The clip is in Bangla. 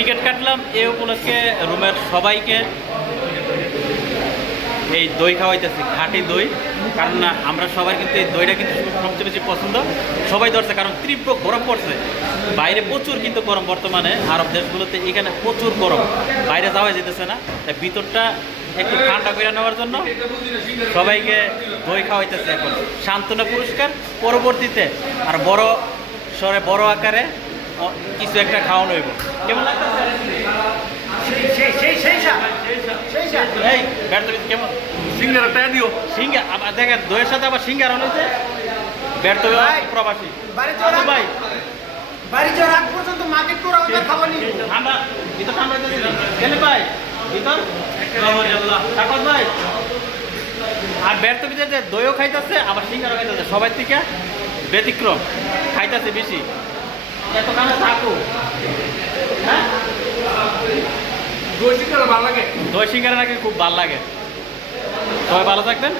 টিকিট কাটলাম, এ উপলক্ষে রুমের সবাইকে এই দই খাওয়াইতেছি, খাঁটি দই। কারণ না, আমরা সবাই কিন্তু এই দইটা কিন্তু সবচেয়ে বেশি পছন্দ। সবাই ধরছে, কারণ তীব্র গরম পড়ছে। বাইরে প্রচুর কিন্তু গরম বর্তমানে আরব দেশগুলোতে, এখানে প্রচুর গরম। বাইরে যাওয়া যেতেছে না। তাই ভিতরটা একটু ঠান্ডা করে নেওয়ার জন্য সবাইকে দই খাওয়াইতেছে এখন। সান্ত্বনা পুরস্কার পরবর্তীতে, আর বড় সরে বড় আকারে কিছু একটা খাওয়ানো হইব। কেমন লাগতেছে? সেই সেই সেই সাপ সেই সাপ এই কেমন? দিও। সিঙ্গা আবার দেখেন দইয়ের সাথে আবার সিঙ্গার হয়েছে ব্যর্থ প্রবাসী। ভাই। পর্যন্ত মার্কেট করা ভিতর হইতেছে। ভাই? ভিতর? তাকত ভাই। আর ব্যর্থ ভিতরে যে দইও খাইতেছে আবার সিঙ্গারও খাইতেছে। সবাই থেকে ব্যতিক্রম। খাইতেছে বেশি। এত কানে থাকো। হ্যাঁ? দই সিঙ্গারা ভালো লাগে? দই সিঙ্গারা নাকি খুব ভালো লাগে। সবাই ভালো থাকবেন।